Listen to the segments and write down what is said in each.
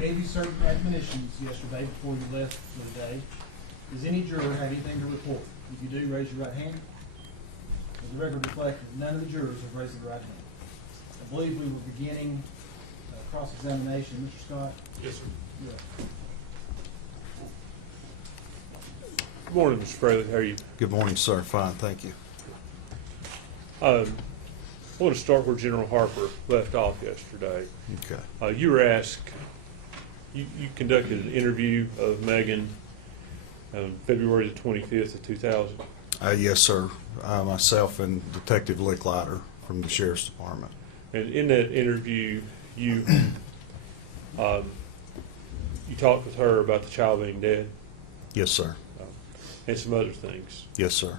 gave you certain admonitions yesterday before you left for the day. Does any juror have anything to report? If you do, raise your right hand. Let the record reflect that none of the jurors have raised their right hand. I believe we were beginning cross-examination. Mr. Scott? Yes, sir. You're up. Good morning, Mr. Fraley. How are you? Good morning, sir. Fine, thank you. I want to start where General Harper left off yesterday. Okay. You were asked, you conducted an interview of Megan on February the 25th of 2000. Yes, sir. Myself and Detective Licklider from the Sheriff's Department. And in that interview, you you talked with her about the child being dead Yes, sir. and some other things. Yes, sir.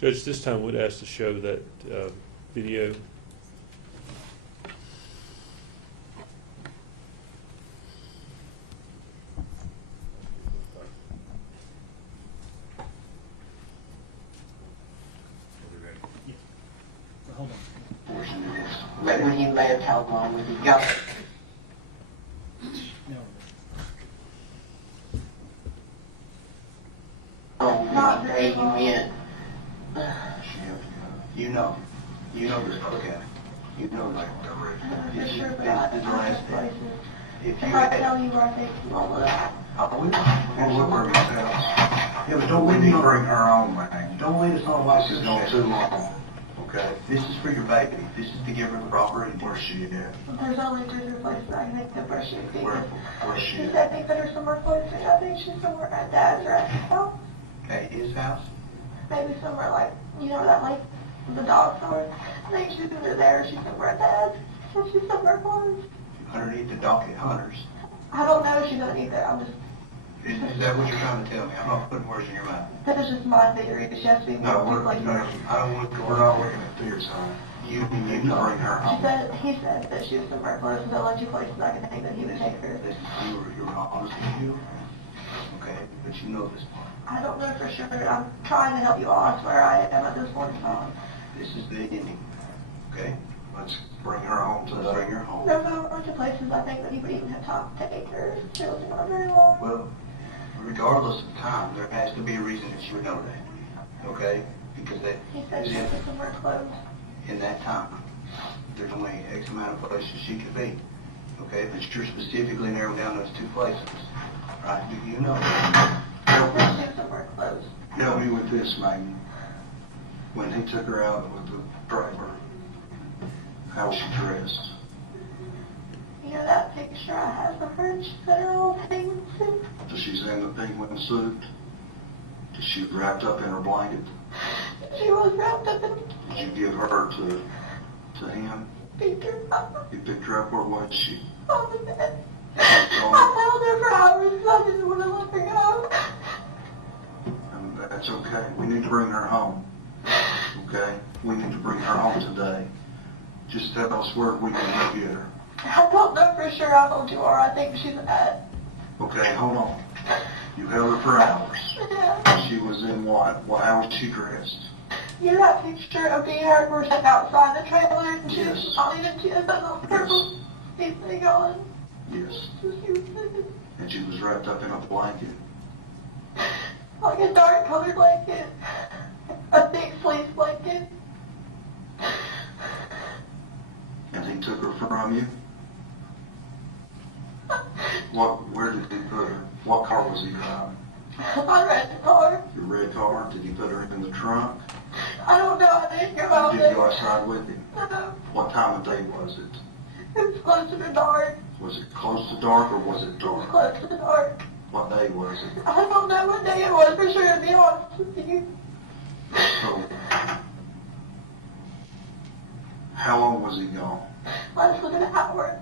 Judge, this time would ask to show that video. Hold on. But when he left, how long was he gone? Now Oh, not day you in. You know this, okay. You know that. This is the last day. If you If I tell you where I think you will look. I will. And we'll bring it down. Yeah, but don't let me bring her on, man. Don't let us on like this is going too long. Okay? This is for your baby. This is to give her the proper and where's she at? There's only two places I can think of where she would be. Where's she He at? said they put her somewhere close to, I think she's somewhere at Dad's or at his house. At his house? Maybe somewhere like, you know, that like the dog store. I think she's either there or she's somewhere at Dad's. So she's somewhere close. Underneath the dock at Hunter's. I don't know if she's underneath there. I'm just, Is that what you're trying to tell me? I'm not putting words in your mouth. that is just my theory. She has to be No, more I places. don't want to, we're not looking at theories, huh? You need to bring her She home. said, he said that she was somewhere close. There's only two places I can think that he would take her. You were honest with you? Okay, but you know this part. I don't know for sure. I'm trying to help you all. I swear I am at this point in time. This is the ending, okay? Let's bring her home, so let's bring her home. There's a bunch of places I think that he would even have time to take her. She was not very long. Well, regardless of time, there has to be a reason that she would know that, okay? Because that He said she was somewhere close. in that time, there's only X amount of places she could be, okay? But you're specifically narrowing down those two places, right? Do you know that? He said she was somewhere close. Help me with this, Megan. When he took her out with the driver, how was she dressed? You know that picture I have of her and she's in her old penguin suit? She's in the penguin suit. Is she wrapped up in her blanket? She was wrapped up in Did you give her to him? Peter You picked her up, where was she? on the bed. Oh. I held her for hours because I didn't want to let her go. That's okay. We need to bring her home. Okay? We need to bring her home today. Just tell us where we can go get her. I don't know for sure how old you are. I think she's at. Okay, hold on. You held her for hours. Yeah. She was in what? How was she dressed? You have a picture of me and her. We're sitting outside the trailer and she was Yes. falling into a little purple thing on. Yes. She was sitting And she was wrapped up in a blanket. like a dark colored blanket. A thick fleece blanket. And he took her from you? Where did he put her? What car was he driving? I read the car. Your red car? Did he put her in the trunk? I don't know. I didn't go out Did there. you go outside with him? What time of day was it? It was close to the dark. Was it close to dark or was it It was dark? close to the dark. What day was it? I don't know what day it was for sure, to be honest with you. So, how long was he gone? Less than an hour.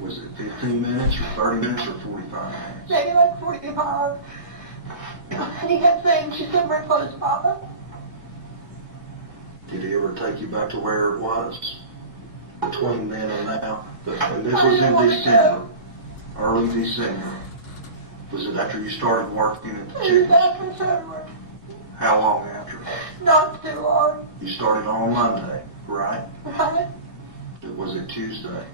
Was it 15 minutes or 30 minutes or 45 minutes? Maybe like 45. And he kept saying she's somewhere close by. Did he ever take you back to where it was? Between then and now? And this was in December, early December. Was it after you started working at the It was chicken? after summer. How long after? Not too long. You started on Monday, right? Right? Was it Tuesday?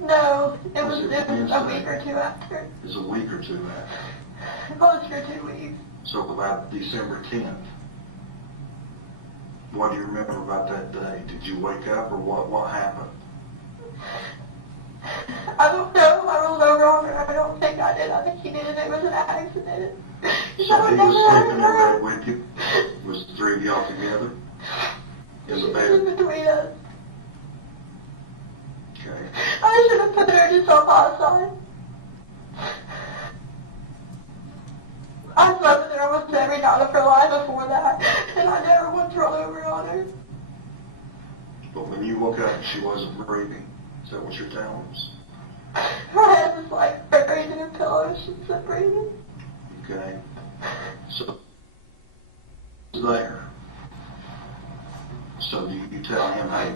No, it Was was it a Wednesday? week or two after. It was a week or two after. Closer to 2 weeks. So about December 10th. What do you remember about that day? Did you wake up or what happened? I don't know. I rolled over on her. I don't think I did. I think he did it. It was an accident. So he was sleeping in bed with you? Was the three of y'all together? In the In bed? between us. Okay. I should have put her just on my side. I slept with her almost every night of her life before that, and I never once rolled over on her. But when you woke up, she wasn't breathing. Is that what you're telling us? Her head was like buried in her pillow. She wasn't breathing. Okay. So, there. So do you tell him, hey,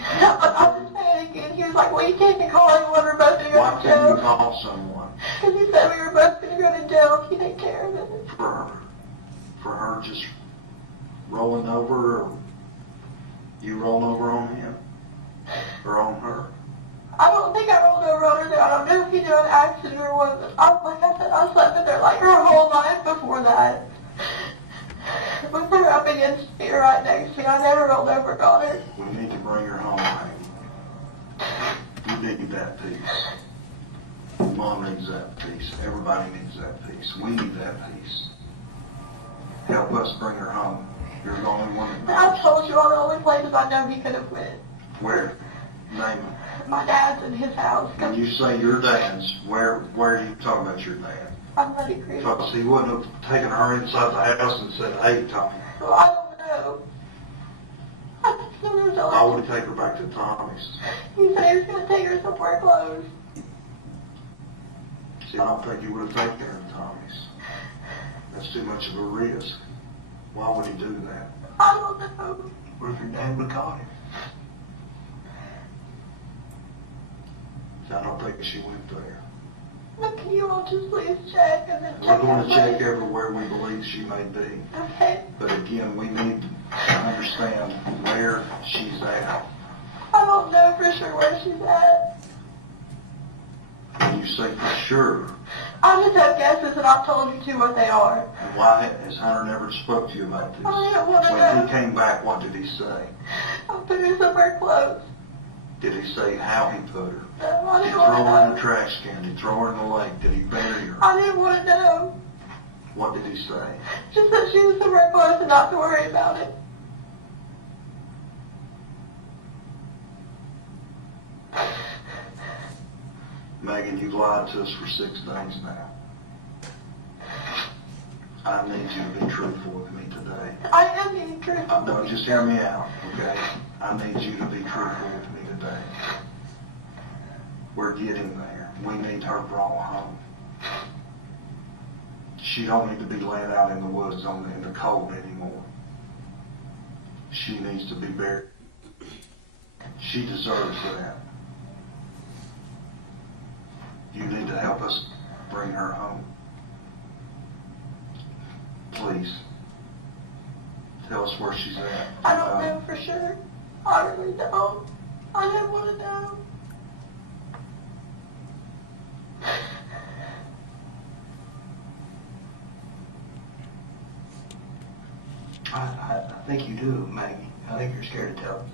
I was panicking. He was like, well, you can't call anyone. We're both going to why go to can't you jail. call someone Because he said we were both going to go to jail if he didn't care of it. for her just rolling over, or you rolling over on him or on her? I don't think I rolled over on her. I don't know if he did an accident or what. But like I said, I slept with her like her whole life before that. With her up against me, right next to me, I never rolled over on her. We need to bring her home, baby. You need that peace. Mom needs that peace. Everybody needs that peace. We need that peace. Help us bring her home. You're the only one that I knows. told you all the only places I know he could have went. Where? Name it. My dad's in his house. When you say your dad's, where are you talking about your dad? I'm Muddy Creek. Because he wouldn't have taken her inside the house and said, hey, Tommy. Well, I don't know. I just know there's Why a would he take her back to Tommy's? He said he was going to take her somewhere close. See, I don't think he would have taken her to Tommy's. That's too much of a risk. Why would he do that? I don't know. What if your dad would have caught him? I don't think she went there. But can you all just please check and then We're check going to check everybody? everywhere we believe she may be. Okay. But again, we need to understand where she's at. I don't know for sure where she's at. When you say for sure, I just have guesses and I've told you two what they are. and why has Hunter never spoke to you about this? I don't wanna When know. he came back, what did he say? I'll put her somewhere close. Did he say how he put her? No, I Did he didn't throw her in want the to know. trash can? Did he throw her in the lake? Did he bury her? I didn't want to know. What did he say? Just that she was somewhere close and not to worry about it. Megan, you've lied to us for 6 days now. I need you to be truthful with me today. I am being truthful. No, just hear me out, okay? I need you to be truthful with me today. We're getting there. We need her brought home. She don't need to be laying out in the woods in the cold anymore. She needs to be buried. She deserves that. You need to help us bring her home. Please. Tell us where she's at. I don't know for sure. I really don't. I didn't want to know. I think you do, Maggie. I think you're scared to tell.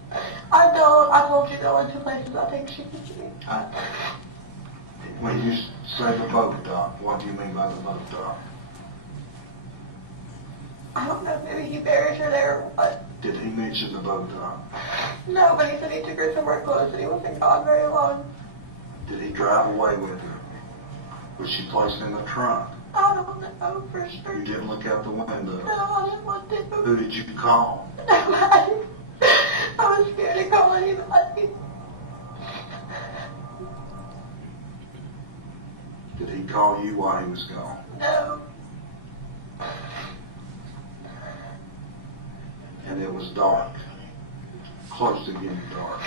I don't. I told you the only two places I think she could be. When you say the boat dock, what do you mean by the boat dock? I don't know. Maybe he buried her there or what. Did he mention the boat dock? No, but he said he took her somewhere close and he wasn't gone very long. Did he drive away with her? Was she placed in the trunk? I don't know for sure. You didn't look out the window. No, I didn't want to. Who did you call? Nobody. I was scared to call anybody. Did he call you while he was gone? No. And it was dark. Close to getting dark.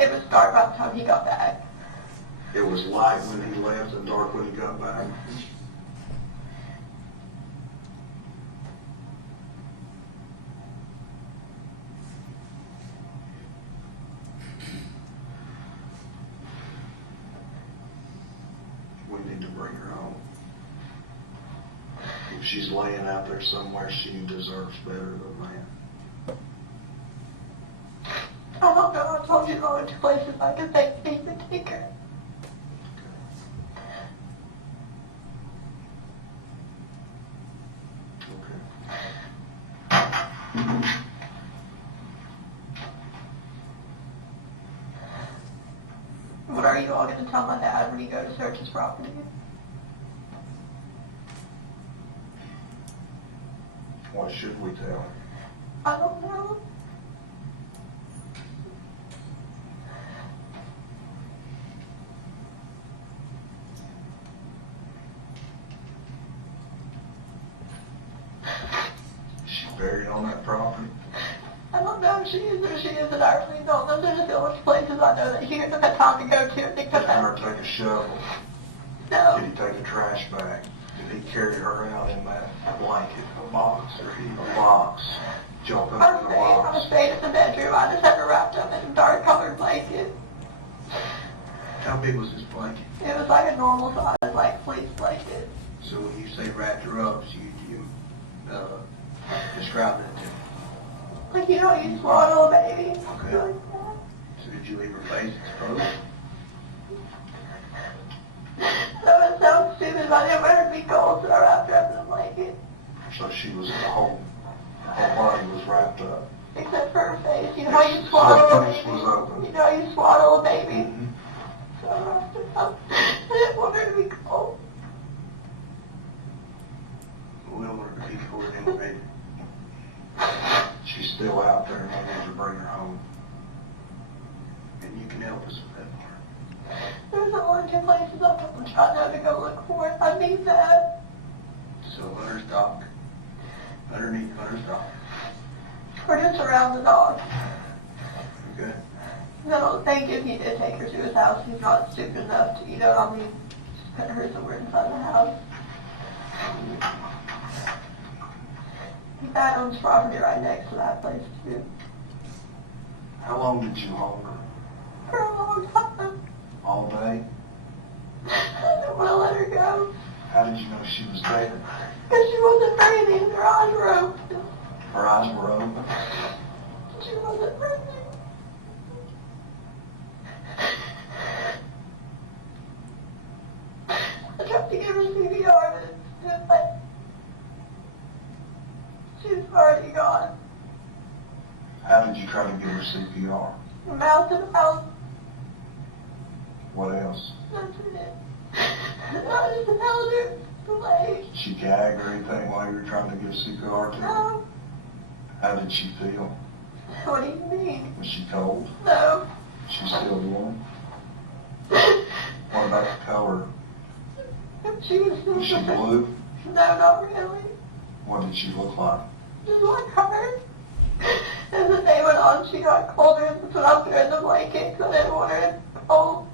It was dark by the time he got back. It was light when he left and dark when he got back. she's laying out there somewhere, she deserves better than that. I don't know. I told you to go into places I could take her. What are you all going to tell my dad when you go to search his property? What should we tell her? I don't know. Is she buried on that property? I don't know if she is or she isn't. I really don't know. There's a village places I know that he doesn't have time to go to. Did her take a shovel? No. Did he take a trash bag? Did he carry her out in that blanket, a box, or a box? Jump into the I box? stayed in the bedroom. I just had her wrapped up in a dark colored blanket. How big was this blanket? It was like a normal size, like fleece blanket. So when you say wrapped her up, you describe it to me. Like, you know, you swaddle a baby. Okay. Like that. So did you leave her face exposed? So it sounds stupid, but I never heard me cold, so I wrapped her up in a blanket. So she was, the whole body was wrapped up. Except for her face. You know how you swaddle a Her face was baby? open. You know how you swaddle a baby? Mhm. So I wrapped her up. I didn't want her to be cold. We don't want her to be cold anyway. She's still out there and we need to bring her home. And you can help us with that part. There's only two places I'm trying to go look for it. I need that. So Hunter's dock, underneath Hunter's dock. Or just around the dog. Okay. I don't think if he did take her to his house, he's not stupid enough to, you know what I mean, just put her somewhere inside the house. His dad owns property right next to that place too. How long did you hold her? For a long time. All day? I didn't want to let her go. How did you know she was dead? Because she wasn't breathing. Her eyes were open. Her eyes were open. She wasn't breathing. I tried to give her CPR, but it didn't like. She was already gone. How did you try to give her CPR? Mouth to mouth. What else? That's it. I just held her. Like, She gag or anything while you were trying to give CPR to her? no. How did she feel? What do you mean? Was she cold? No. She still warm? What about the color? She was still Was she blue? No, not really. What did she look like? Just like her. As the day went on, she got colder and put up her in the blanket because I didn't want her cold.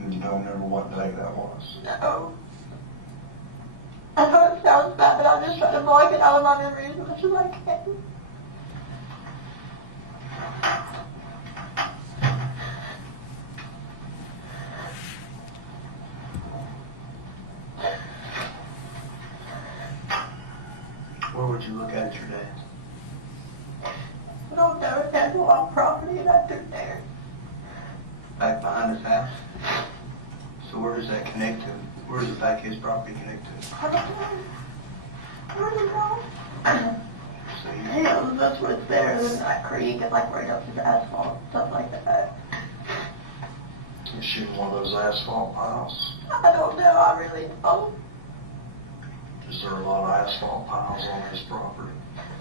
And you don't remember what day that was? No. I know it sounds bad, but I'm just trying to block it out of my memory as much as I can. Where would you look at your dad? I don't know if that's a lot of property back through there. Back behind his house? So where does that connect to? Where does the back of his property connect to? I don't know. I don't know. So you, Yeah, that's what's there, and then that creek and like right up to the asphalt, stuff like that. you're shooting one of those asphalt piles. I don't know, I really don't. Is there a lot of asphalt piles on his property?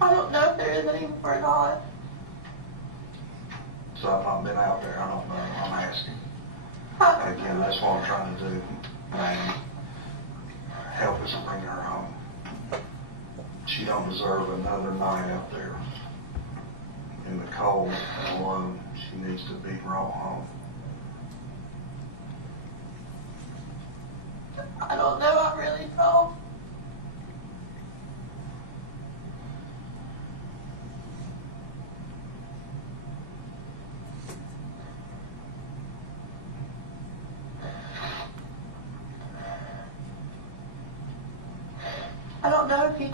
I don't know if there is any or not. So I've not been out there, I don't know, I'm asking. I don't Again, know. that's what I'm trying to do, man. Help us bring her home. She don't deserve another night out there in the cold and alone. She needs to be brought home. I don't know, I really don't.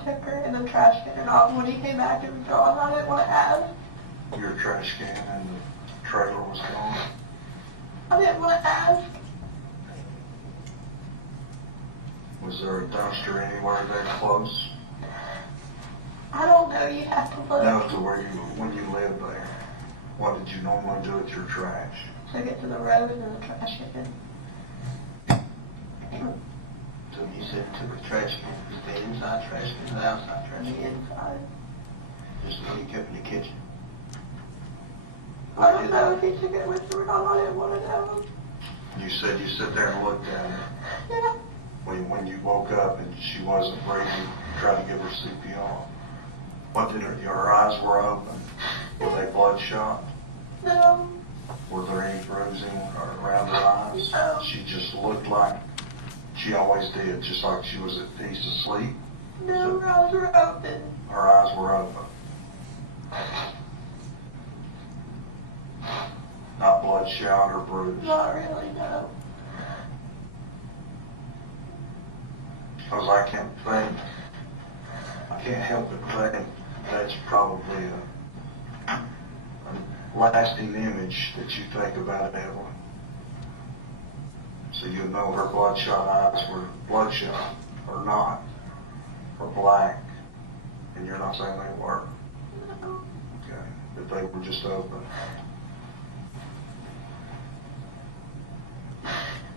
took her in the trash can, and when he came back, it was gone. I didn't want to ask. Your trash can and the trailer was gone? I didn't want to ask. Was there a dumpster anywhere there close? I don't know. You have to look. No, to where when you lived there. What did you normally do with your trash? Took it to the road and then the trash can. So you said took a trash can, was the inside trash can or the outside trash On can? the inside. Just the one you kept in the kitchen? I don't know if he took it with him or not. I didn't want to know. You said you sit there and looked at her. Yeah. When you woke up and she wasn't breathing, you tried to give her CPR. What did her eyes were open? Were they bloodshot? No. Were there any bruising around her eyes? No. She just looked like she always did, just like she was at peace asleep. No, her eyes were open. Her eyes were open. Not bloodshot or bruised. Not really, no. Because I can't help but think that's probably a lasting image that you think about Evelyn. So you know her bloodshot eyes were bloodshot or not, or black, and you're not saying they were. No. Okay, but they were just open.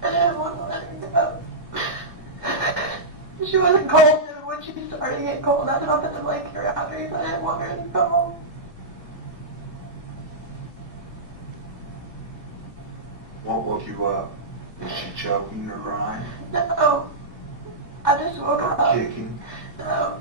I didn't want to let her go. She wasn't cold, and when she started to get cold, I dropped in the blanket around her, so I didn't want her to go home. What woke you up? Was she choking or crying? No. I just woke Or up. kicking? No.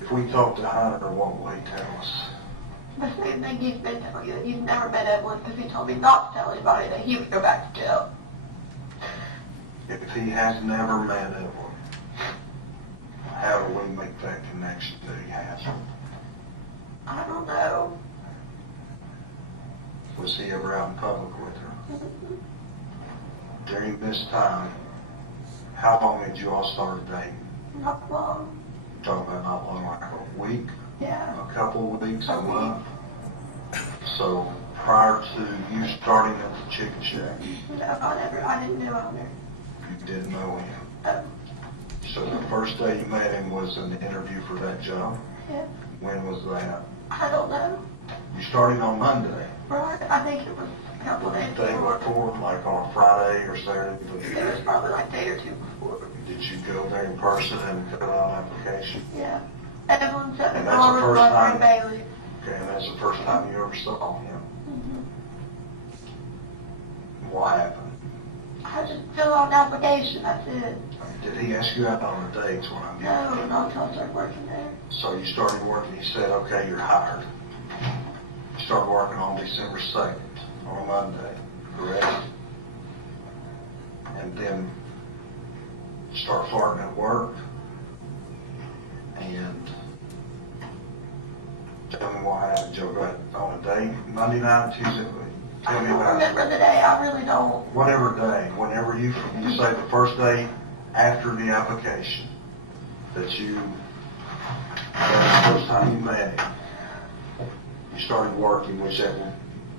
If we talk to Hunter, what will he tell us? The same thing he's been telling you, that he's never met Evelyn, because he told me not to tell anybody that he would go back to jail. If he has never met Evelyn, how do we make that connection that he has? I don't know. Was he ever out in public with her? During this time, how long had you all started dating? Not long. Talking about not long, like a week, Yeah. a couple of weeks, a A week. month? So prior to you starting at the chicken shack, No, I didn't know Hunter. you didn't know him. Oh, So the first day you met him was an interview for that job? yeah. When was that? I don't know. You started on Monday. Right? I think it was a couple days Day before. before, like on Friday or Saturday? It was probably like a day or two before. Did you go there in person and fill out an application? Yeah. Evelyn said And the that's car the was first like time? in Bailey. Okay, and that's the first time you ever saw him. Mm-hmm. What happened? I just filled out an application, that's it. Did he ask you out on a date? What I'm No, getting at? not until I started working there. So you started working, he said, okay, you're hired. You started working on December 2nd, on a Monday, correct? And then start flirting at work. And tell me what happened. You go out on a date, Monday night, Tuesday, I tell me don't about remember it. the day, I really don't. Whatever day, whenever you say the first day after the application, that you, the first time you met him, you started working, which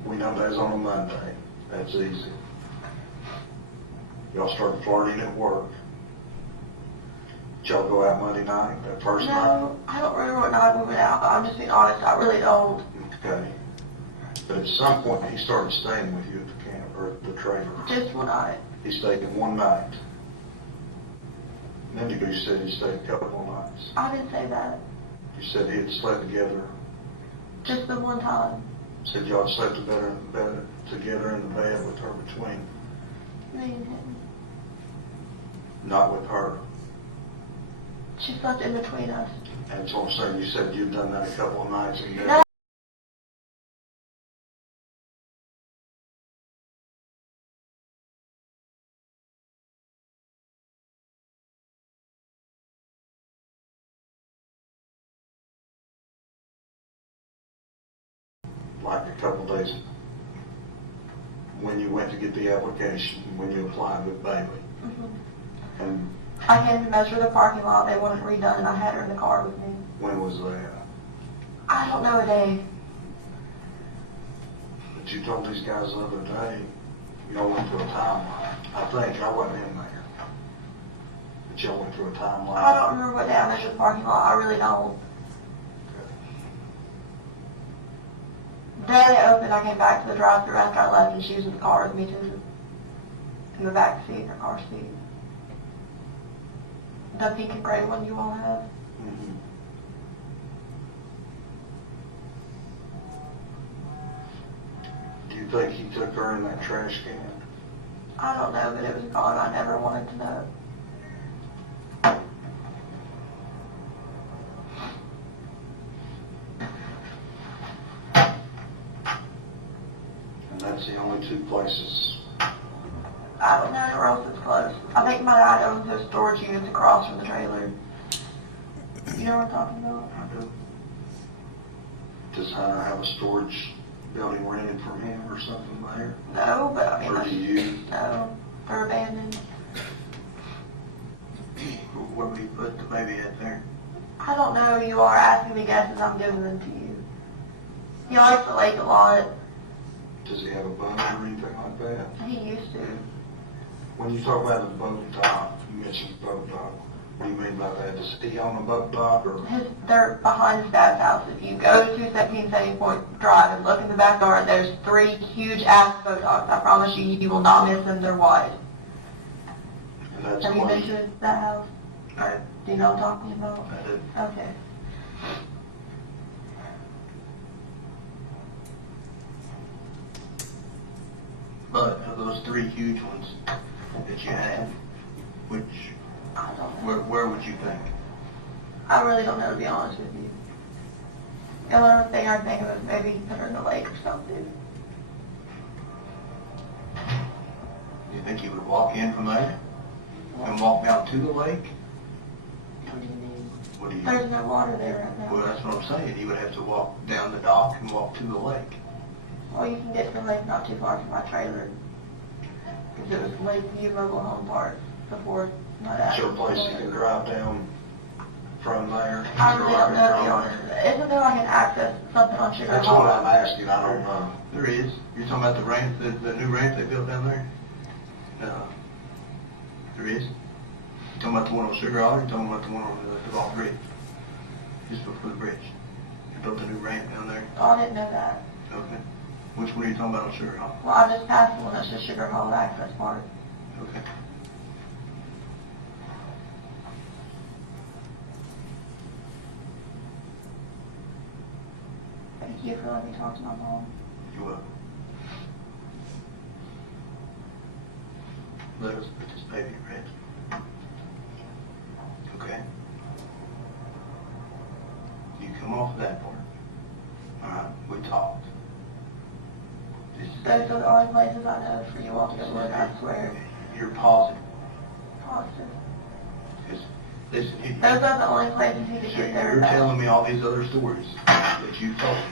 we know that was on a Monday. That's easy. Y'all started flirting at work. Did y'all go out Monday night, that first night? No, I don't remember what night we went out. I'm just being honest, I really don't. Okay. But at some point, he started staying with you at the camp, or at the trailer. Just one night. He stayed in one night. Then you said he stayed a couple of nights. I didn't say that. You said he had slept together. Just the one time. Said y'all had slept together in the bed with her between, Me and him. not with her. She slept in between us. And so I'm saying, you said you'd done that a couple of nights and No. like a couple days, when you went to get the application, when you applied with Bailey. Mm-hmm. And I came to measure the parking lot, they wanted it redone, and I had her in the car with me. when was that? I don't know a day. But you told these guys the other day, y'all went through a timeline. I think, I wasn't in there. But y'all went through a timeline. I don't remember what day I measured the parking lot, I really don't. The day they opened, I came back to the drive-thru after I left, and she was in the car with me too. In the back seat, her car seat. The pink and gray one you all have. Mhm. Do you think he took her in that trash can? I don't know, but it was gone. I never wanted to know. And that's the only two places. I don't know where else it's close. I think my dad owns those storage units across from the trailer. You know what I'm talking about? I do. Does Hunter have a storage building rented from him or something there? No, but I mean, Or do you? no, they're abandoned. Where would he put the baby at there? I don't know. You are asking me guesses. I'm giving them to you. He likes the lake a lot. Does he have a boat or anything like that? He used to. When you talk about the boat dock, you mentioned boat dock. What do you mean by that? Does he own a boat dock or? They're behind his dad's house. If you go to 217 Sandy Point Drive and look in the backyard, there's 3 huge ass boat docks. I promise you, you will not miss them. They're wide. And that's Have you what been to that house? Do you know what I'm talking about? I did. Okay. But of those 3 huge ones that you have, which, I don't know. where would you think? I really don't know, to be honest with you. The only thing I think of is maybe put her in the lake or something. You think you would walk in from there and walk down to the lake? What do you mean? What do you? There's no water there right now. Well, that's what I'm saying. You would have to walk down the dock and walk to the lake. Well, you can get to the lake not too far from my trailer. Because it was Lakeview Mobile Home Park before my dad. Is there a place you can drive down from there? I really don't know, to be honest. Isn't there like an access, something on Sugar That's Hall? what I'm asking. I don't know. There is. You're talking about the ramp, the new ramp they built down there? No. There is. You talking about the one on Sugar Hall, or you talking about the one on the Devon Bridge? Just before the bridge. They built a new ramp down there? Oh, I didn't know that. Okay. Which one are you talking about on Sugar Hall? Well, I just passed the one that's just Sugar Hall access part. Okay. Thank you for letting me talk to my mom. You will. Let us put this baby to rest. Okay? You come off of that part. Alright, we talked. This is, Those are the only places I know for you all to go look, I swear. you're positive. Positive. Because, listen, Those are the only places you can so get there. you're telling me all these other stories that you told me.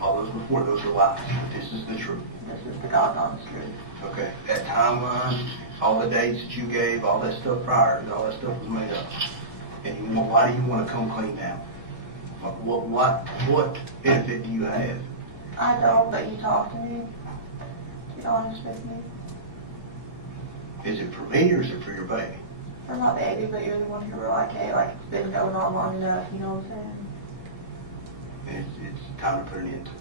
All those before, those are lies. But this is the truth. This is the God's honest truth. Okay? That timeline, all the dates that you gave, all that stuff prior, all that stuff was made up. And you, why do you want to come clean now? What benefit do you have? I don't, but you talk to me. Be honest with me. Is it for me or is it for your baby? For my baby, but you're the one who were like, hey, like, it's been going on long enough, you know what I'm saying? And it's time to put an end to it.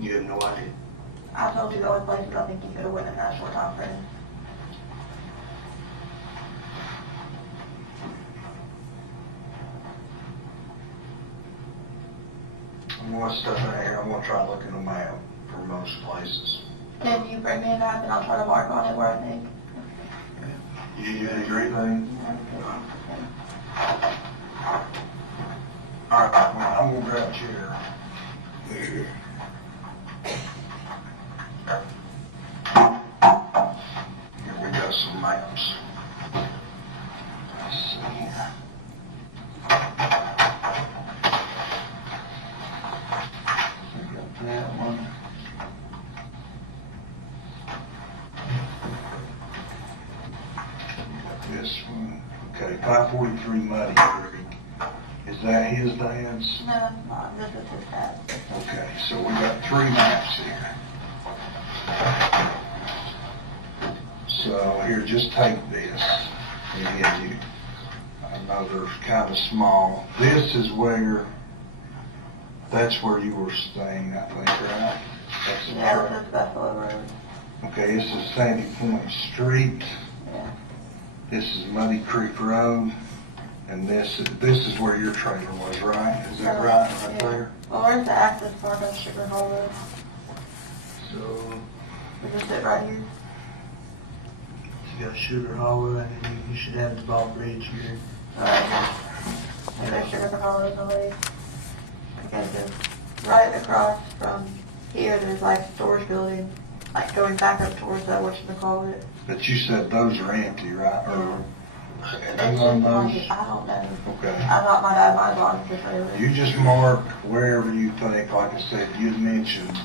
You have no idea. I told you the only places I think you could have went in that short time frame. I'm going to step in here. I'm going to try to look in the map for most places. Can you bring me a map and I'll try to mark on it where I think? You need anything? Okay. All right, well, I'm going to grab a chair. Here we got some maps. Let's see. this one. Okay, 543 Muddy Creek. Is that his dad's? No, it's not. This is his dad. Okay, so we got 3 maps here. So here, just take this. And give you another kind of small. This is where, that's where you were staying, I think, right? That's the Yeah, trail. this is Boswell Road. Okay, this is Sandy Point Street. Yeah. This is Muddy Creek Road. And this is where your trailer was, right? Is that right Yeah. there? Well, where's the access part of Sugar Hole Road? So, Is this it right here? You got Sugar Hollow, and then you should have the Ball Bridge here. Right here. And there's Sugar Hole Road, the lake. Okay, so right across from here, there's like a storage building, like going back up towards that, whatchamacallit. but you said those are empty, right? Or, It's and just on like, those, I don't know. okay. I thought my dad might have gone to trailer. You just mark wherever you think, like I said, you'd mentioned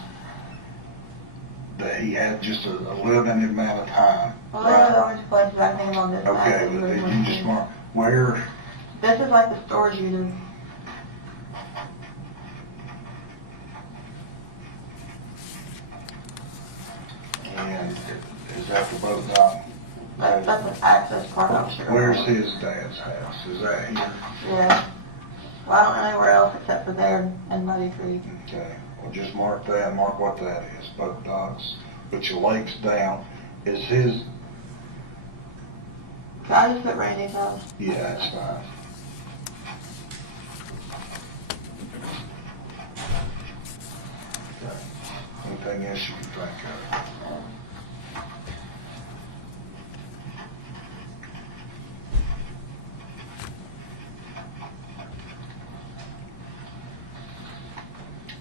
that he had just a limited amount of time, Well, those are the right? only places I think on this map. Okay, that but really then went you just to. mark where, This is like the storage unit. and is that for both dogs? That's an access part of Sugar Where's Hole. his dad's house? Is that here? Yeah. Well, I don't know anywhere else except for there and Muddy Creek. Okay, well, just mark that, mark what that is, both dogs. Put your lakes down. Is his, Can I just put Randy's house? yeah, that's fine. Okay. Anything else you can think of?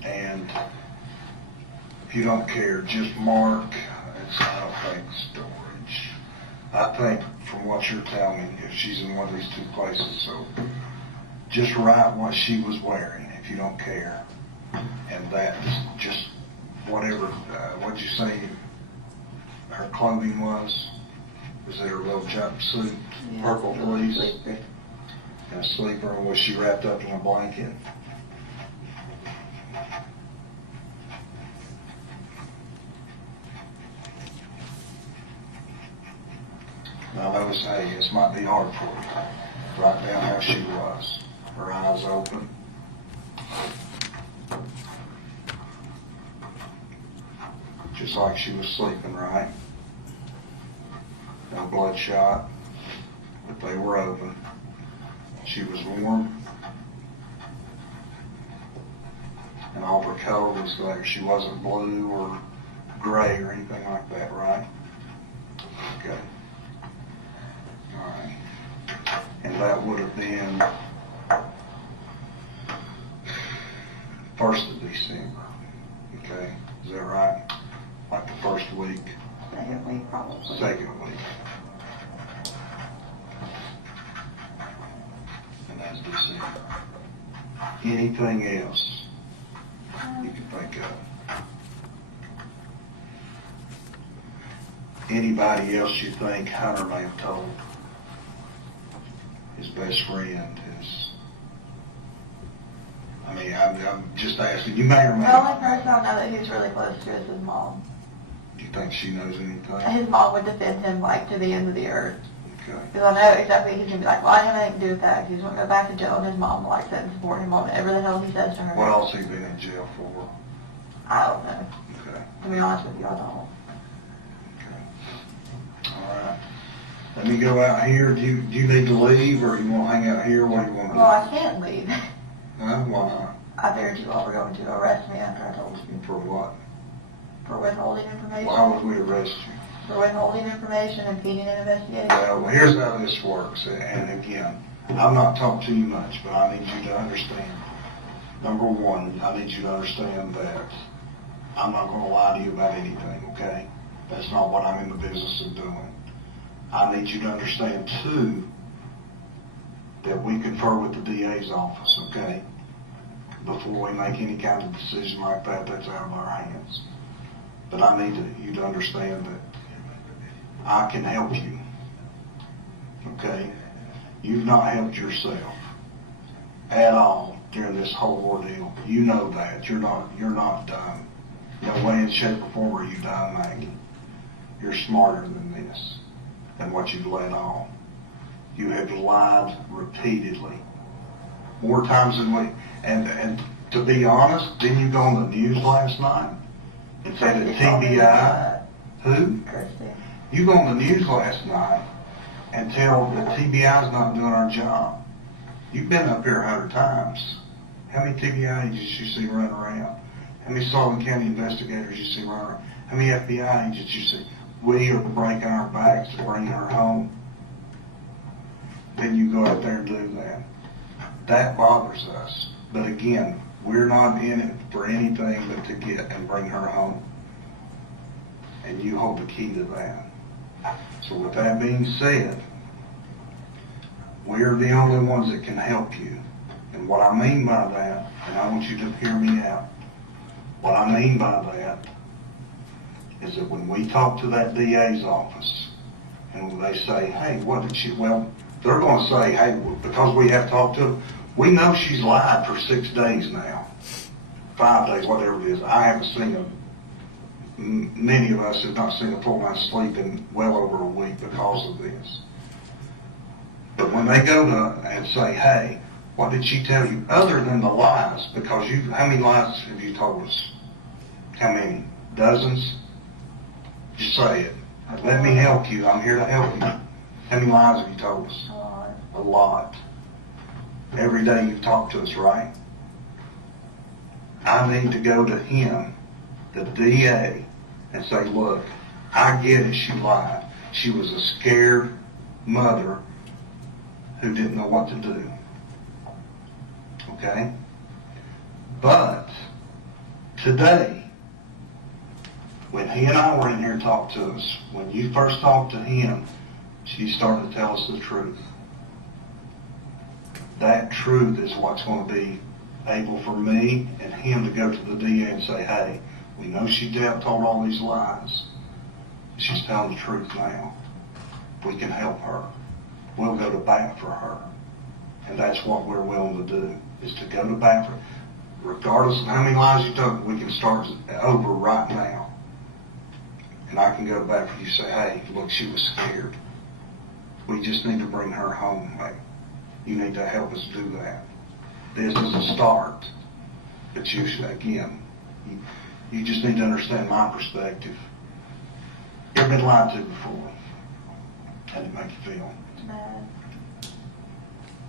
And if you don't care, just mark, I don't think storage. I think from what you're telling me, if she's in one of these 2 places, so just write what she was wearing, if you don't care. And that, just whatever, what'd you say her clothing was? Was it her little jumpsuit, Yeah, purple little fleece, sleeper. and a sleeper, and was she wrapped up in a blanket? Now notice, hey, this might be hard for you. Write down how she was. Her eyes open. Just like she was sleeping, right? No bloodshot, but they were open. She was warm. And all her color was there. She wasn't blue or gray or anything like that, right? Okay. All right. And that would have been 1st of December. Okay, is that right? Like the first week, Second week, probably. second week. And that's December. Anything else you can think of? Anybody else you think Hunter may have told? His best friend, I mean, I'm just asking, you may or may The only not. person I know that he's really close to is his mom. Do you think she knows anything? His mom would defend him like to the end of the earth. Okay. Because I know exactly he's going to be like, well, I didn't have anything to do with that. He's going to go back to jail and his mom will like sit and support him on whatever the hell he says to her. What else he been in jail for? I don't know. Okay, To be honest with you, I don't. okay. All right. Let me go out here. Do you need to leave, or you want to hang out here? What do you want to do? Well, I can't leave. Huh? Why not? I figured you all were going to arrest me after I told you. For what? For withholding information. Why would we arrest you? For withholding information, impeding an investigation. Well, here's how this works, and again, I'm not talking too much, but I need you to understand. Number one, I need you to understand that I'm not going to lie to you about anything, okay? That's not what I'm in the business of doing. I need you to understand, too, that we confer with the DA's office, okay? Before we make any kind of decision like that, that's out of our hands. But I need you to understand that I can help you, okay? You've not helped yourself at all during this whole ordeal. You know that. You're not done. No way in shape or form are you done, Maggie. You're smarter than this, than what you've let on. You have lied repeatedly, more times than we. And to be honest, didn't you go on the news last night and say that TBI? Who? Kirsty. You go on the news last night and tell that TBI is not doing our job. You've been up here 100 times. How many TBI agents you see running around? How many Sullivan County investigators you see running around? How many FBI agents you see? We are breaking our backs to bring her home. Then you go out there and do that. That bothers us. But again, we're not in it for anything but to get and bring her home. And you hold the key to that. So with that being said, we're the only ones that can help you. And what I mean by that, and I want you to hear me out, what I mean by that is that when we talk to that DA's office and they say, hey, what did she, well, they're going to say, hey, because we have talked to them, we know she's lied for 6 days now, 5 days, whatever it is. I haven't seen many of us have not seen a full night's sleep in well over a week because of this. But when they go to and say, hey, what did she tell you other than the lies? Because how many lies have you told us? How many? Dozens? Just say it. Let me help you. I'm here to help you. How many lies have you told us? A lot. A lot. Every day you talk to us, right? I need to go to him, the DA, and say, look, I get it, she lied. She was a scared mother who didn't know what to do. Okay? But today, when he and I were in here and talked to us, when you first talked to him, she started to tell us the truth. That truth is what's going to be able for me and him to go to the DA and say, hey, we know she told all these lies. She's telling the truth now. We can help her. We'll go to bat for her. And that's what we're willing to do, is to go to bat for her. Regardless of how many lies you told, we can start over right now. And I can go back for you and say, hey, look, she was scared. We just need to bring her home. Hey, you need to help us do that. This is a start. But you should, again, you just need to understand my perspective. You've been lied to before. How did it make you feel? Bad.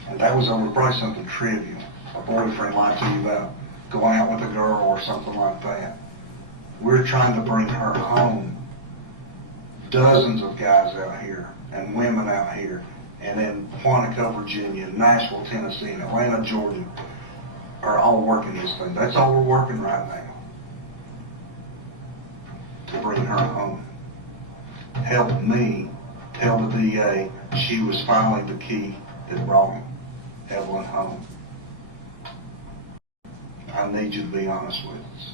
And that was over probably something trivial. A boyfriend lied to you about going out with a girl or something like that. We're trying to bring her home. Dozens of guys out here and women out here, and in Quantico, Virginia, Nashville, Tennessee, and Atlanta, Georgia, are all working this thing. That's all we're working right now, to bring her home. Help me tell the DA she was finally the key that brought Evelyn home. I need you to be honest with us.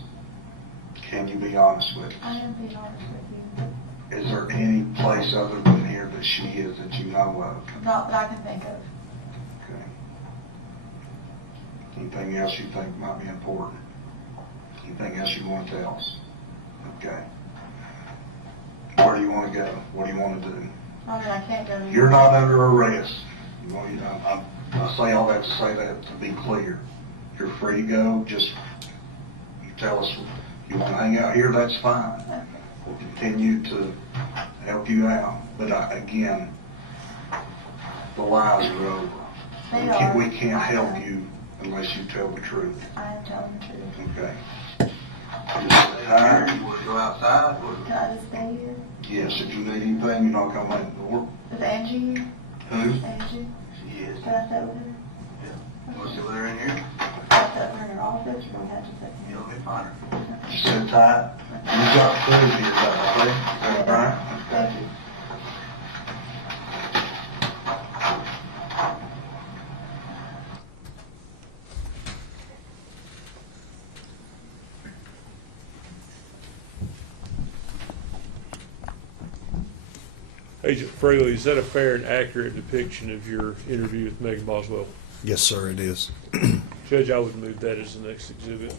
Can you be honest with us? I am being honest with you. Is there any place other than here that she is that you know of? Not that I can think of. Okay. Anything else you think might be important? Anything else you want to tell us? Okay. Where do you want to go? What do you want to do? I mean, I can't go to You're not under arrest. I say all that to say that to be clear. You're free to go. Just you tell us you want to hang out here, that's fine. Okay. We'll continue to help you out. But again, the lies are over. They are. We can't help you unless you tell the truth. I am telling the truth. Okay. Just stay there. You want to go outside? Can I just stay here? Yes, if you need anything, you're not coming in the door. Is Angie here? Who? Angie? She is. Can I stay with her? You want to sit with her in here? Can I stay with her in her office, or we have to sit here? You'll be fine. Just sit tight. You've got food here, is that okay? Is that right? Thank you. Agent Fraley, is that a fair and accurate depiction of your interview with Megan Boswell? Yes, sir, it is. Judge, I would move that as the next exhibit.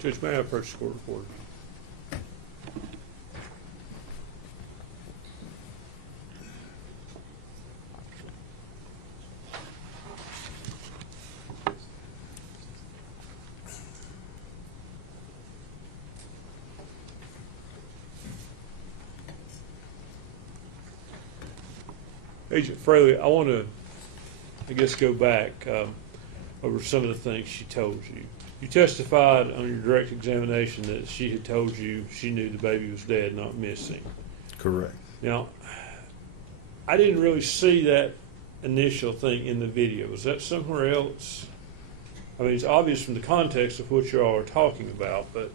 Judge, may I approach the court reporter? Agent Fraley, I want to, I guess, go back over some of the things she told you. You testified on your direct examination that she had told you she knew the baby was dead, not missing. Correct. Now, I didn't really see that initial thing in the video. Was that somewhere else? I mean, it's obvious from the context of what you all are talking about, but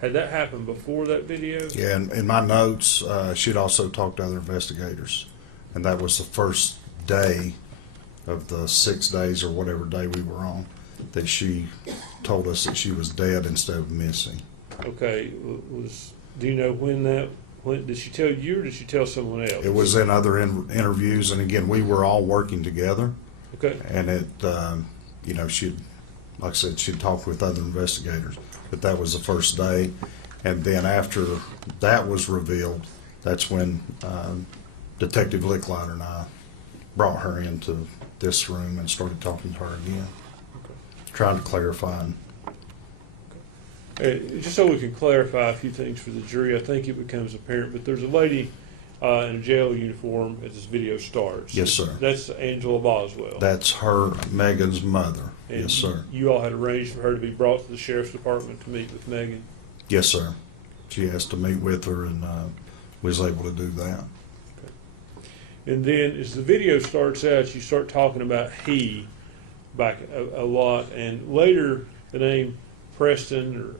had that happened before that video? Yeah, and in my notes, she'd also talked to other investigators, and that was the first day of the 6 days or whatever day we were on that she told us that she was dead instead of missing. Okay, do you know when did she tell you or did she tell someone else? It was in other interviews, and again, we were all working together. Okay. And it, you know, she'd, like I said, she'd talked with other investigators, but that was the first day. And then after that was revealed, that's when Detective Licklider and I brought her into this room and started talking to her again, trying to clarify. Just so we can clarify a few things for the jury, I think it becomes apparent, but there's a lady in a jail uniform as this video starts. Yes, sir. That's Angela Boswell. That's her, Megan's mother. And yes, sir. You all had arranged for her to be brought to the sheriff's department to meet with Megan? Yes, sir. She asked to meet with her, and was able to do that. Okay. And then as the video starts out, you start talking about he back a lot, and later the name Preston or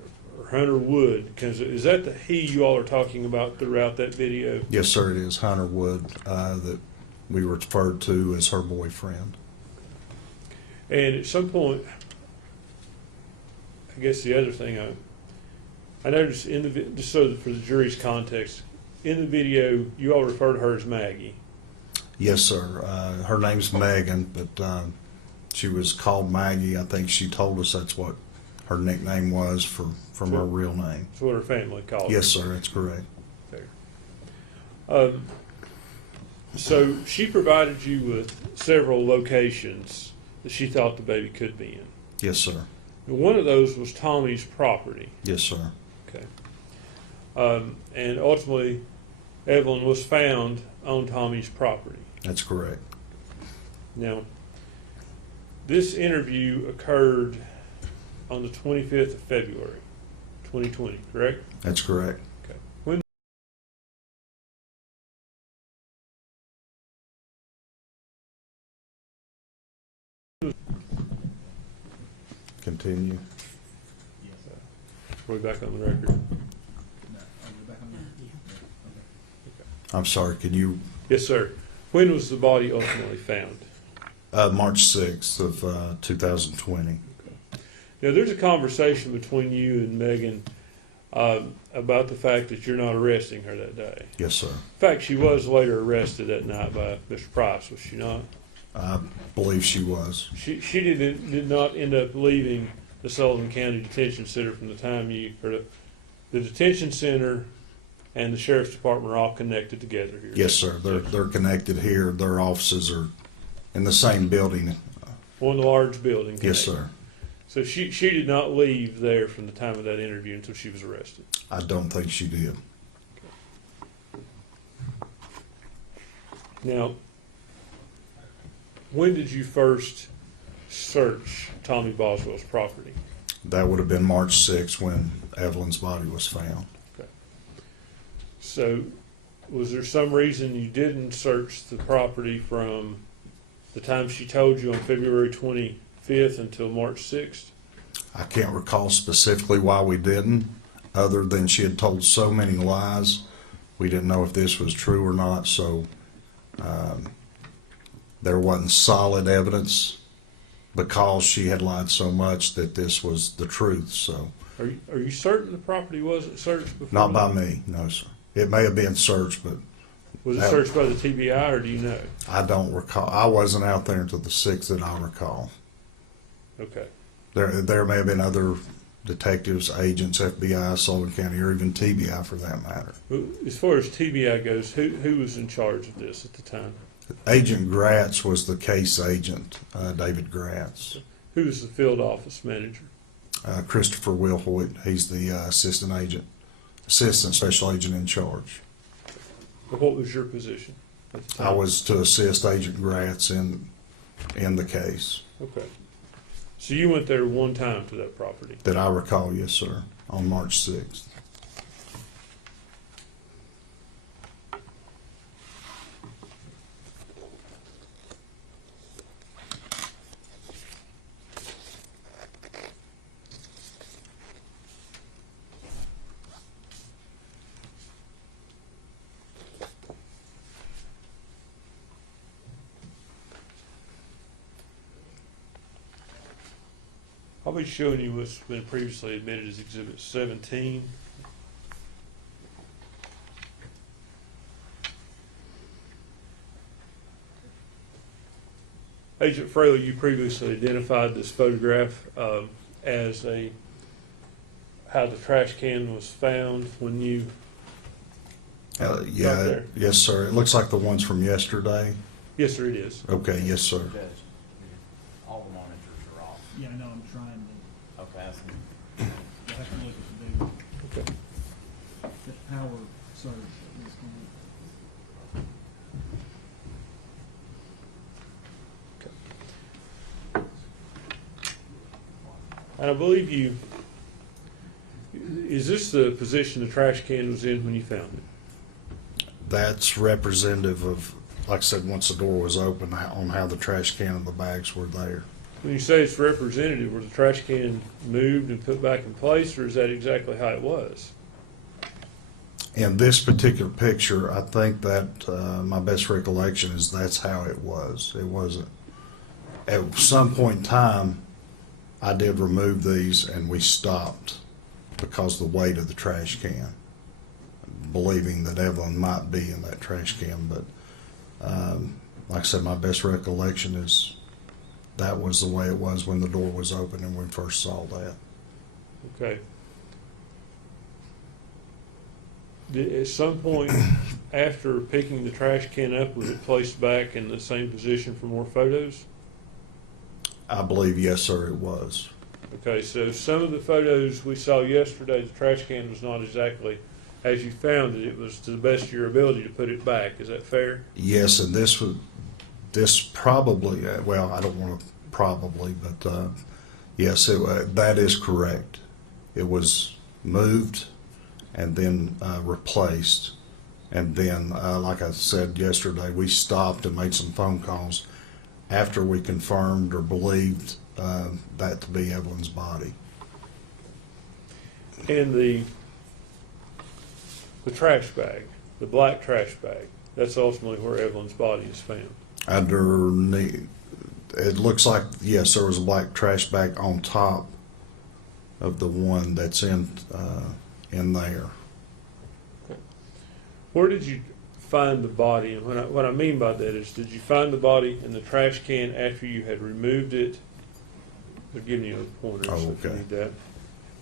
Hunter Wood comes. Is that the he you all are talking about throughout that video? Yes, sir, it is Hunter Wood that we referred to as her boyfriend. And at some point, I guess the other thing I noticed in the just so that for the jury's context, in the video you all refer to her as Maggie. Yes, sir. Her name's Megan, but she was called Maggie. I think she told us that's what her nickname was from her real name. That's what her family called her. Yes, sir, that's correct. Fair. So she provided you with several locations that she thought the baby could be in. Yes, sir. And one of those was Tommy's property. Yes, sir. Okay. And ultimately, Evelyn was found on Tommy's property. That's correct. Now, this interview occurred on the 25th of February, 2020, correct? That's correct. Okay. When Continue. we're back on the record. No, I'll go back on the- I'm sorry, can you, Yes, sir. When was the body ultimately found? March 6th of 2020. Now, there's a conversation between you and Megan about the fact that you're not arresting her that day. Yes, sir. In fact, she was later arrested that night by Mr. Price, was she not? I believe she was. She did not end up leaving the Sullivan County Detention Center from the time the detention center and the sheriff's department are all connected together here. Yes, sir. They're connected here. Their offices are in the same building. One large building. Yes, connected. sir. So she did not leave there from the time of that interview until she was arrested. I don't think she did. Now, when did you first search Tommy Boswell's property? That would have been March 6th when Evelyn's body was found. Okay. So, was there some reason you didn't search the property from the time she told you on February 25th until March 6th? I can't recall specifically why we didn't, other than she had told so many lies. We didn't know if this was true or not, so there wasn't solid evidence because she had lied so much that this was the truth. So, Are you certain the property wasn't searched before? not by me, no, sir. It may have been searched, but Was it searched by the TBI, or do you know? I don't recall. I wasn't out there until the 6th that I recall. Okay. There may have been other detectives, agents, FBI, Sullivan County, or even TBI for that matter. As far as TBI goes, who was in charge of this at the time? Agent Gratz was the case agent, David Gratz. Who was the field office manager? Christopher Wilhoit, he's the assistant special agent in charge. What was your position at the time? I was to assist Agent Gratz in the case. Okay. So you went there one time to that property? That I recall, yes, sir, on March 6th. I'll be showing you what's been previously admitted as Exhibit 17. Agent Fraley, you previously identified this photograph as how the trash can was found when you Yeah, there. yes, sir. It looks like the ones from yesterday. Yes, sir, it is. Okay, yes, sir. Judge, all the monitors are off. Yeah, I know, I'm trying to, Okay, I see. I have to look at Okay. the power surge that was going on. And I believe is this the position the trash can was in when you found it? That's representative of, like I said, once the door was open, on how the trash can and the bags were there. When you say it's representative, was the trash can moved and put back in place, or is that exactly how it was? In this particular picture, I think that my best recollection is that's how it was. It wasn't. At some point in time, I did remove these and we stopped because of the weight of the trash can, believing that Evelyn might be in that trash can. But like I said, my best recollection is that was the way it was when the door was open and we first saw that. Okay. At some point after picking the trash can up, was it placed back in the same position for more photos? I believe, yes, sir, it was. Okay, so some of the photos we saw yesterday, the trash can was not exactly as you found it. It was to the best of your ability to put it back. Is that fair? Yes, and this probably, well, I don't want to probably, but yes, that is correct. It was moved and then replaced. And then, like I said yesterday, we stopped and made some phone calls after we confirmed or believed that to be Evelyn's body. And the trash bag, the black trash bag, that's ultimately where Evelyn's body is found. Underneath, it looks like, yes, there was a black trash bag on top of the one that's in there. Okay. Where did you find the body? And what I mean by that is, did you find the body in the trash can after you had removed it? They're giving you a pointer, so if you okay. need that.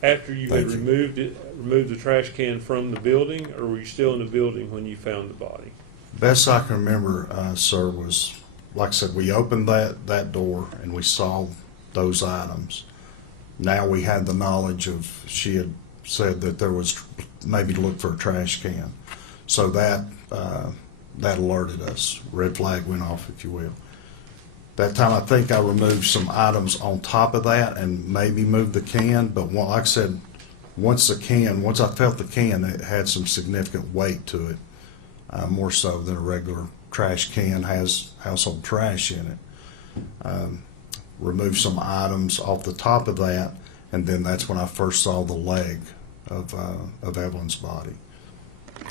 After you had Thank you. removed the trash can from the building, or were you still in the building when you found the body? Best I can remember, sir, was, like I said, we opened that door and we saw those items. Now we had the knowledge of, she had said that there was maybe to look for a trash can. So that alerted us. Red flag went off, if you will. That time I think I removed some items on top of that and maybe moved the can, but like I said, once I felt the can, it had some significant weight to it, more so than a regular trash can has household trash in it. Removed some items off the top of that, and then that's when I first saw the leg of Evelyn's body.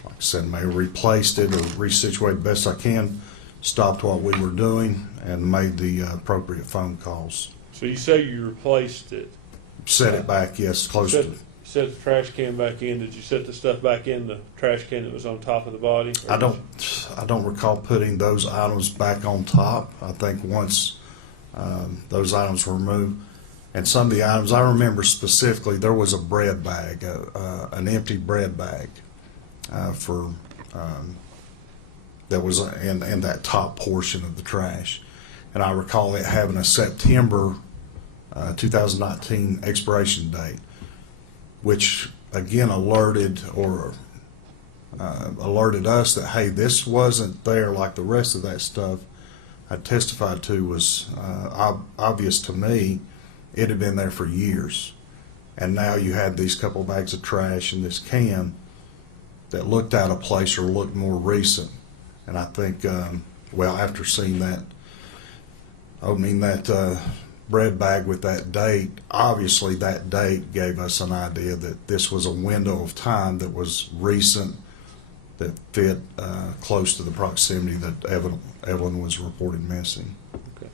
Like I said, may have replaced it or resituated best I can, stopped what we were doing, and made the appropriate phone calls. So you say you replaced it. Set it back, yes, close to. Set the trash can back in. Did you set the stuff back in the trash can that was on top of the body? I don't recall putting those items back on top. I think once those items were removed, and some of the items I remember specifically, there was a bread bag, an empty bread bag that was in that top portion of the trash, and I recall it having a September 2019 expiration date, which again alerted us that, hey, this wasn't there like the rest of that stuff I testified to was obvious to me. It had been there for years, and now you had these couple bags of trash in this can that looked out of place or looked more recent. And I think, well, after seeing that, opening that bread bag with that date, obviously that date gave us an idea that this was a window of time that was recent, that fit close to the proximity that Evelyn was reported missing. Okay.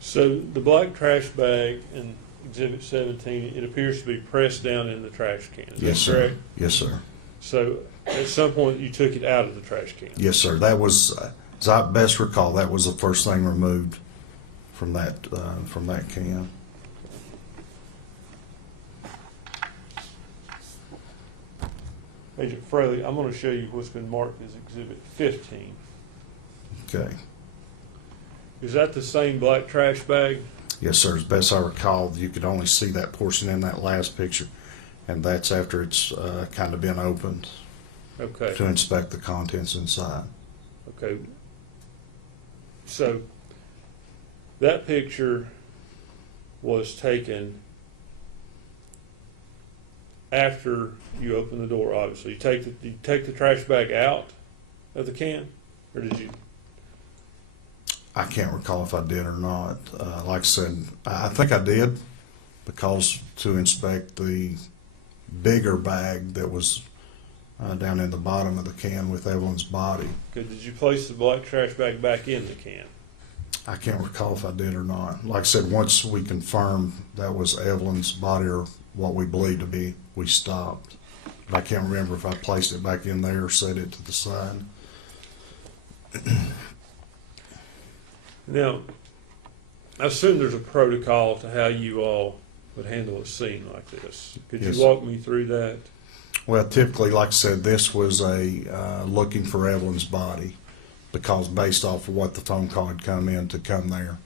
So the black trash bag in Exhibit 17, it appears to be pressed down in the trash can. Is Yes, that correct? sir. Yes, sir. So at some point you took it out of the trash can. Yes, sir. That was, as I best recall, that was the first thing removed from that can. Agent Fraley, I'm going to show you what's been marked as Exhibit 15. Okay. Is that the same black trash bag? Yes, sir. As best I recall, you could only see that portion in that last picture, and that's after it's kind of been opened Okay. to inspect the contents inside. Okay. So that picture was taken after you open the door, obviously. You take the trash bag out of the can, or did you? I can't recall if I did or not. Like I said, I think I did, because to inspect the bigger bag that was down in the bottom of the can with Evelyn's body. Okay, did you place the black trash bag back in the can? I can't recall if I did or not. Like I said, once we confirmed that was Evelyn's body or what we believed to be, we stopped. But I can't remember if I placed it back in there or set it to the side. Now, I assume there's a protocol to how you all would handle a scene like this. Could Yes, you walk me through that? Well, typically, like I said, this was a looking for Evelyn's body, because based off of what the phone call had come in to come there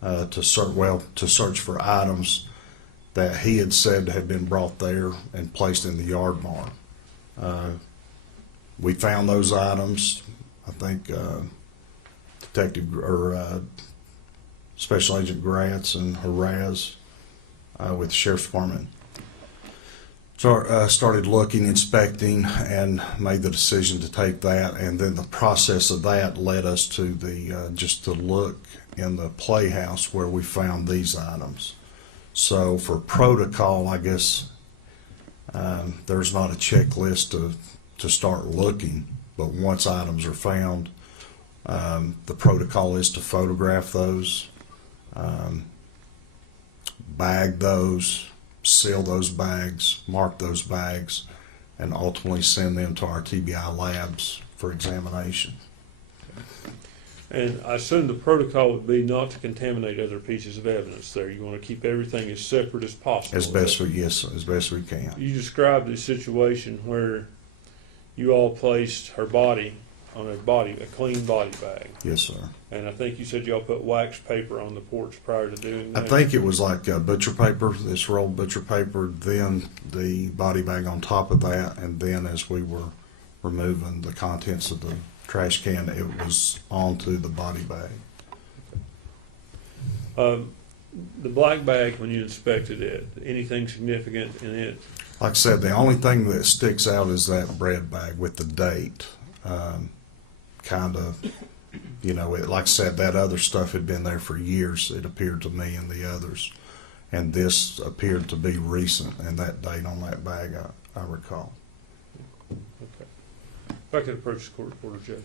to search for items that he had said had been brought there and placed in the yard barn. We found those items. I think Special Agent Gratz and Haraz with the Sheriff's Department started looking, inspecting, and made the decision to take that. And then the process of that led us to the just to look in the playhouse where we found these items. So for protocol, I guess there's not a checklist to start looking, but once items are found, the protocol is to photograph those, bag those, seal those bags, mark those bags, and ultimately send them to our TBI labs for examination. And I assume the protocol would be not to contaminate other pieces of evidence there. You want to keep everything as separate as possible. As best we can. You described a situation where you all placed her body on a clean body bag. Yes, sir. And I think you said y'all put wax paper on the porch prior to doing that. I think it was like butcher paper, this rolled butcher paper, then the body bag on top of that, and then as we were removing the contents of the trash can, it was onto the body bag. The black bag, when you inspected it, anything significant in it? Like I said, the only thing that sticks out is that bread bag with the date. Kind of, like I said, that other stuff had been there for years, it appeared to me, and the others. And this appeared to be recent, and that date on that bag, I recall. Okay. If I could approach the court reporter, Judge.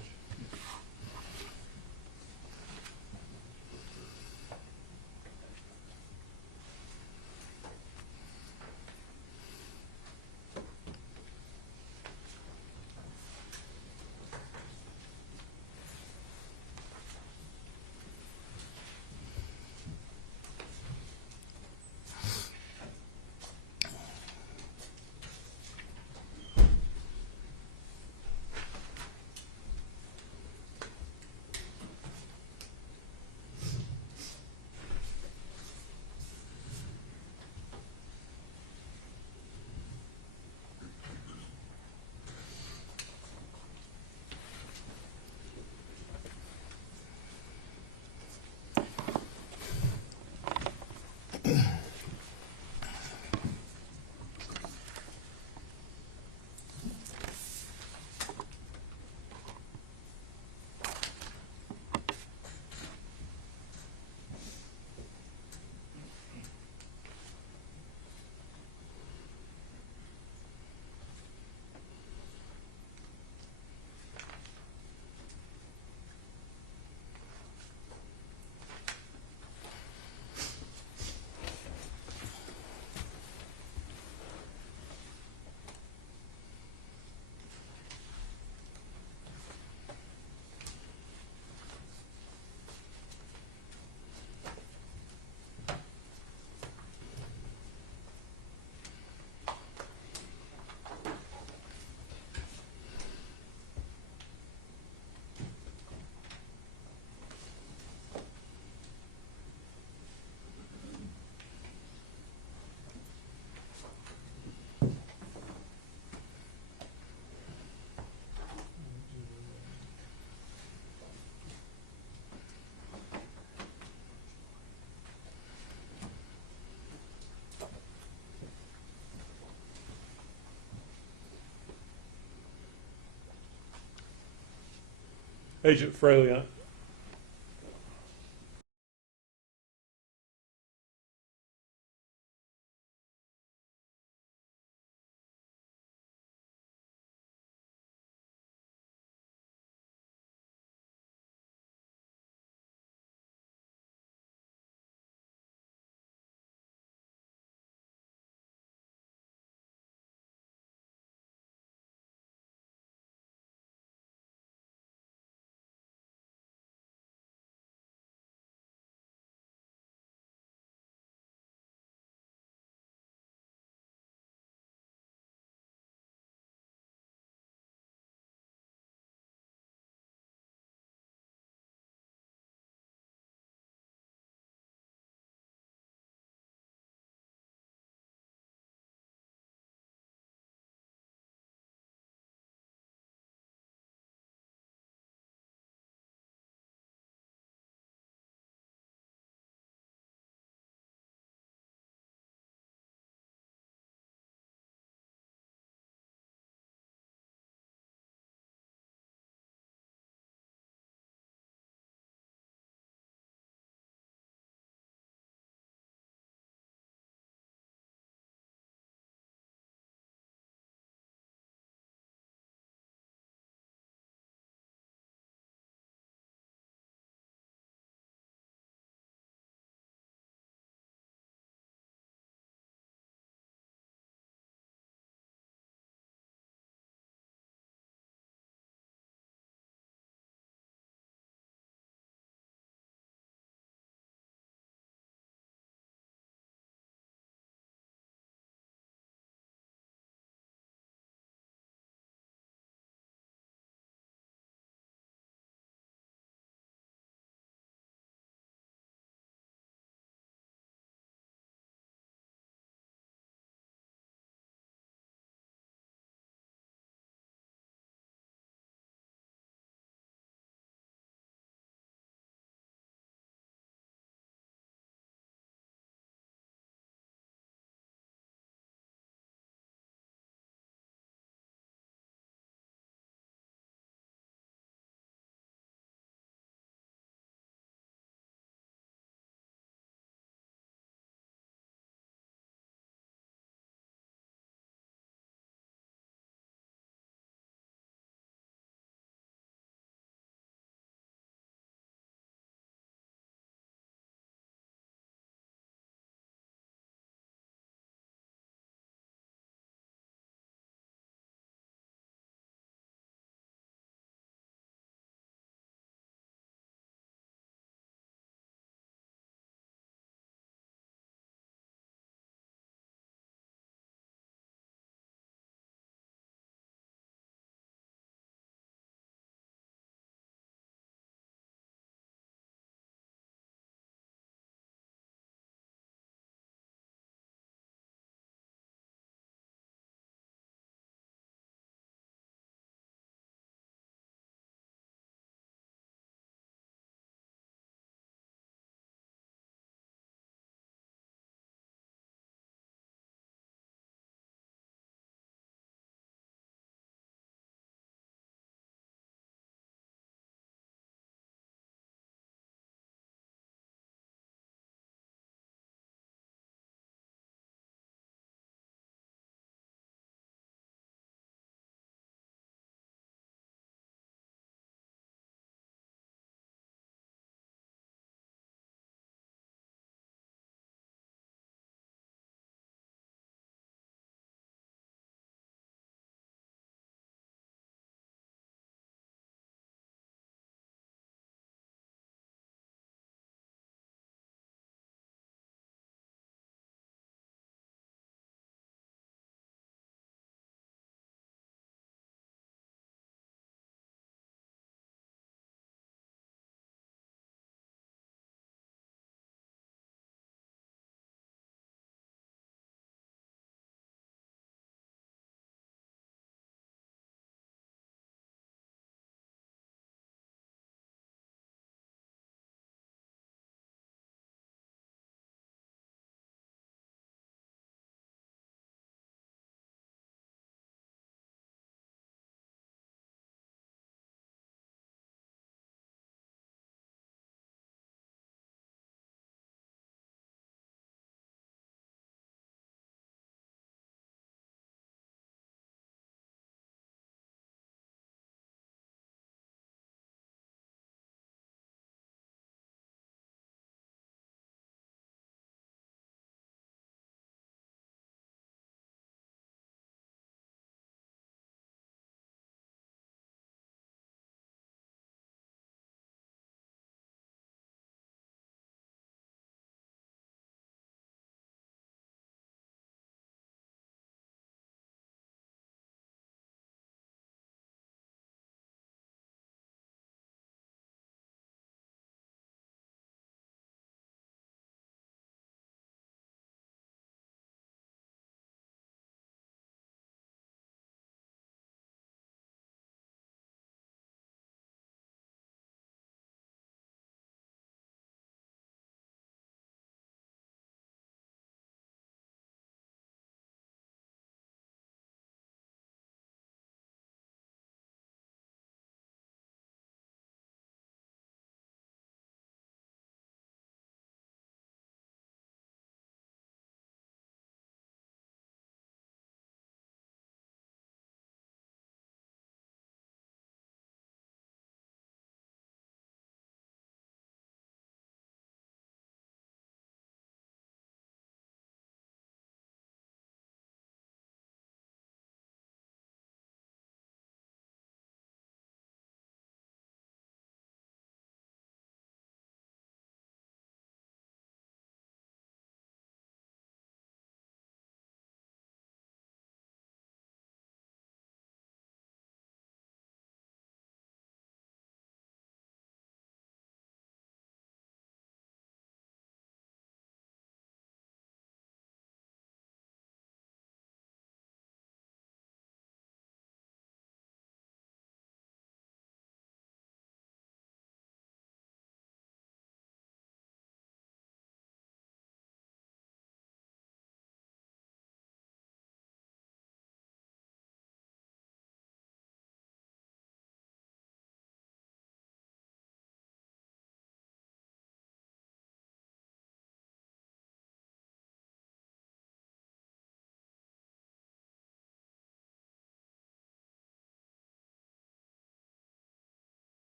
Agent Fraley,